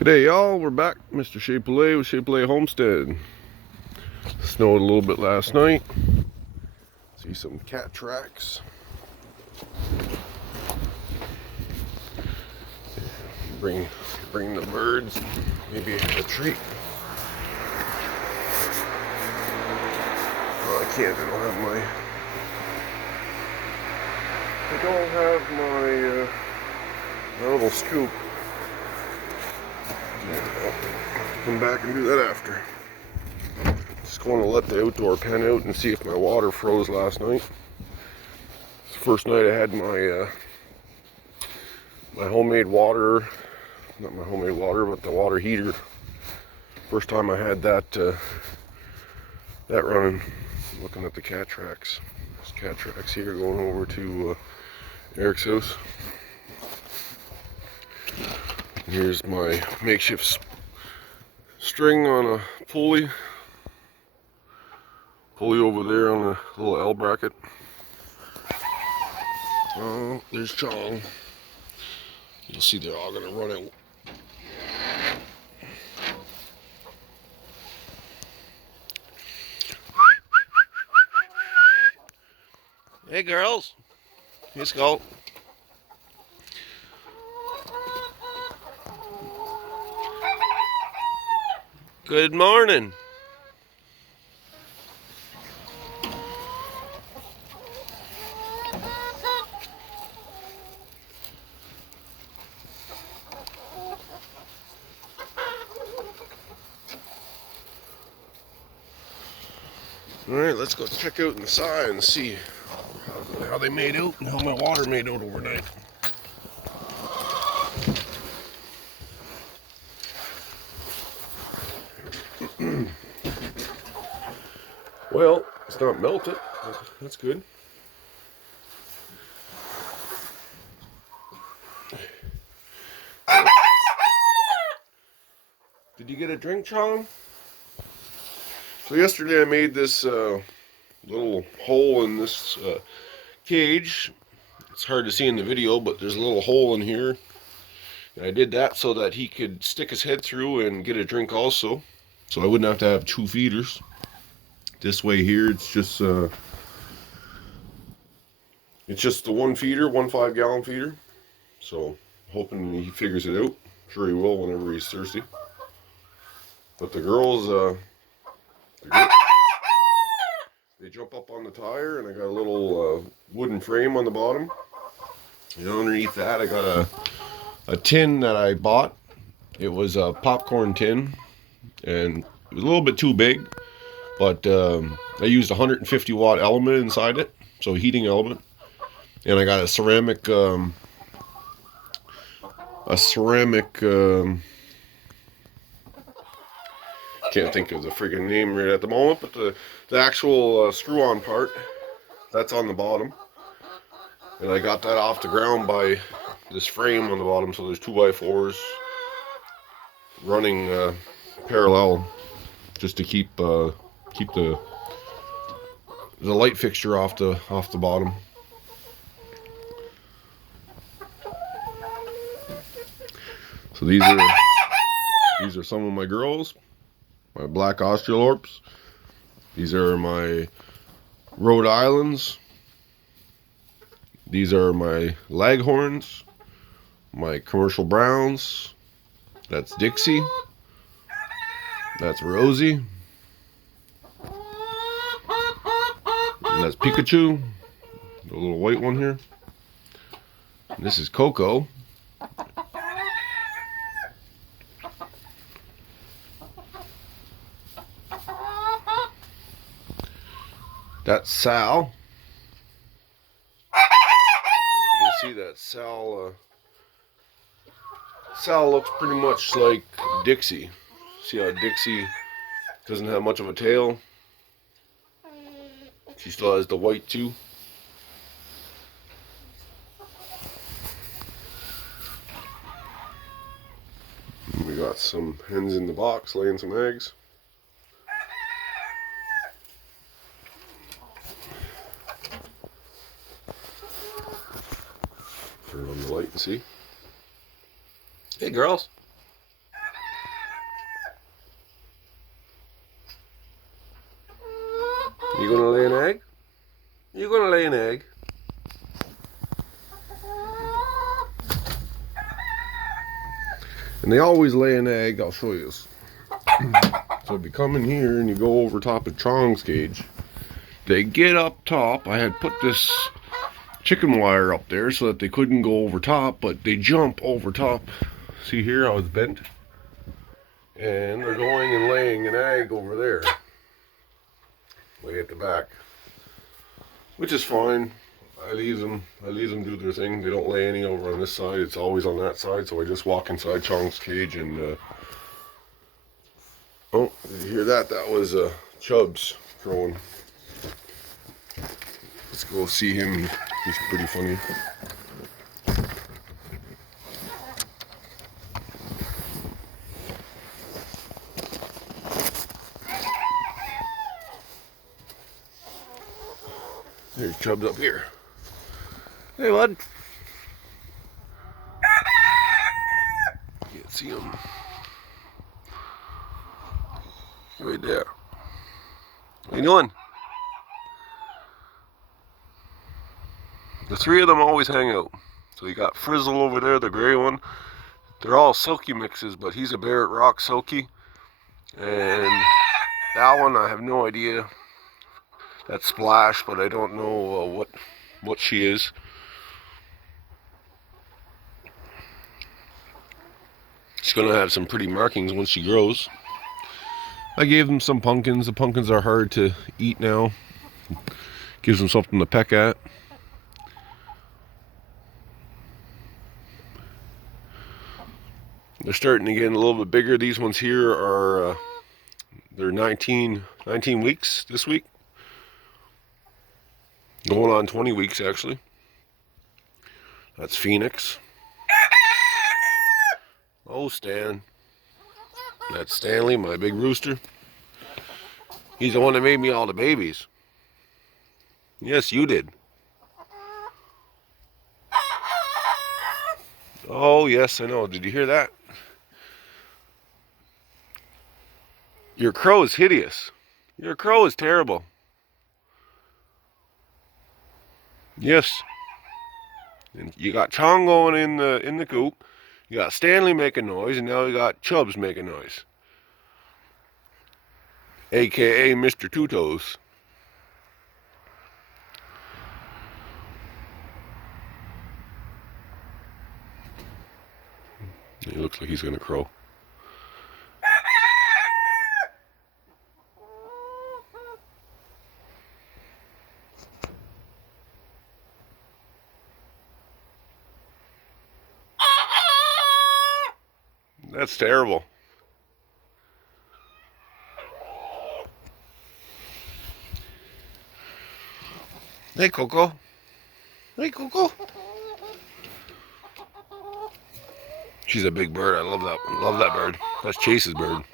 G'day y'all, we're back. Mr. Shapelay with Shapelay Homestead. Snowed a little bit last night. See some cat tracks. Bring the birds, maybe a treat. Oh, I can't, I don't have my little scoop. Come back and do that after. Just going to let the outdoor pen out and see if my water froze last night. It's the first night I had my my homemade water, not my homemade water, but the water heater. First time I had that that running. Looking at the cat tracks. There's cat tracks here going over to Eric's house. Here's my makeshift string on a pulley over there on a little L bracket. Oh, there's Chong. You'll see they're all gonna run out. Hey girls, let's go. Good morning. Alright, let's go check out inside and see how they made out and how my water made out overnight. Well, it's not melted. That's good. Did you get a drink, Chong? So yesterday I made this little hole in this cage. It's hard to see in the video, but there's a little hole in here. And I did that so that he could stick his head through and get a drink also. So I wouldn't have to have two feeders. This way here, it's just the one feeder, 1 5-gallon feeder. So hoping he figures it out. I'm sure he will whenever he's thirsty. But the girls, they jump up on the tire, and I got a little wooden frame on the bottom. And underneath that, I got a tin that I bought. It was a popcorn tin, and it was a little bit too big, but I used a 150 watt element inside it, so a heating element. And I got a ceramic can't think of the friggin' name right at the moment, but the actual screw-on part, that's on the bottom. And I got that off the ground by this frame on the bottom, so there's 2x4s running parallel, just to keep the light fixture off the bottom. So these are some of my girls, my black Australorps. These are my Rhode Islands. These are my Leghorns, my commercial browns. That's Dixie. That's Rosie. And that's Pikachu, the little white one here. And this is Coco. That's Sal. You can see that Sal looks pretty much like Dixie. See how Dixie doesn't have much of a tail? She still has the white too. And we got some hens in the box laying some eggs. Turn on the light and see. Hey girls. You gonna lay an egg? You gonna lay an egg? And they always lay an egg. I'll show you. So if you come in here and you go over top of Chong's cage, they get up top. I had put this chicken wire up there so that they couldn't go over top, but they jump over top. See here how it's bent? And they're going and laying an egg over there, way at the back, which is fine. I leave them do their thing. They don't lay any over on this side. It's always on that side. So I just walk inside Chong's cage and oh, did you hear that? That was Chubbs crowing. Let's go see him. He's pretty funny. There's Chubbs up here. Hey, bud. Can't see him. Right there. What are you doing? The three of them always hang out. So you got Frizzle over there, the gray one. They're all silky mixes, but he's a Barrett Rock silky. And that one, I have no idea. That's Splash, but I don't know what she is. She's gonna have some pretty markings when she grows. I gave them some pumpkins. The pumpkins are hard to eat now. Gives them something to peck at. They're starting to get a little bit bigger. These ones here are, they're 19 weeks this week. Going on 20 weeks, actually. That's Phoenix. Oh, Stan. That's Stanley, my big rooster. He's the one that made me all the babies. Yes, you did. Oh, yes, I know. Did you hear that? Your crow is hideous. Your crow is terrible. Yes. And you got Chong going in the coop. You got Stanley making noise, and now you got Chubbs making noise. AKA Mr. Two Toes. He looks like he's gonna crow. That's terrible. Hey, Coco. Hey, Coco. She's a big bird. I love that. Love that bird. That's Chase's bird.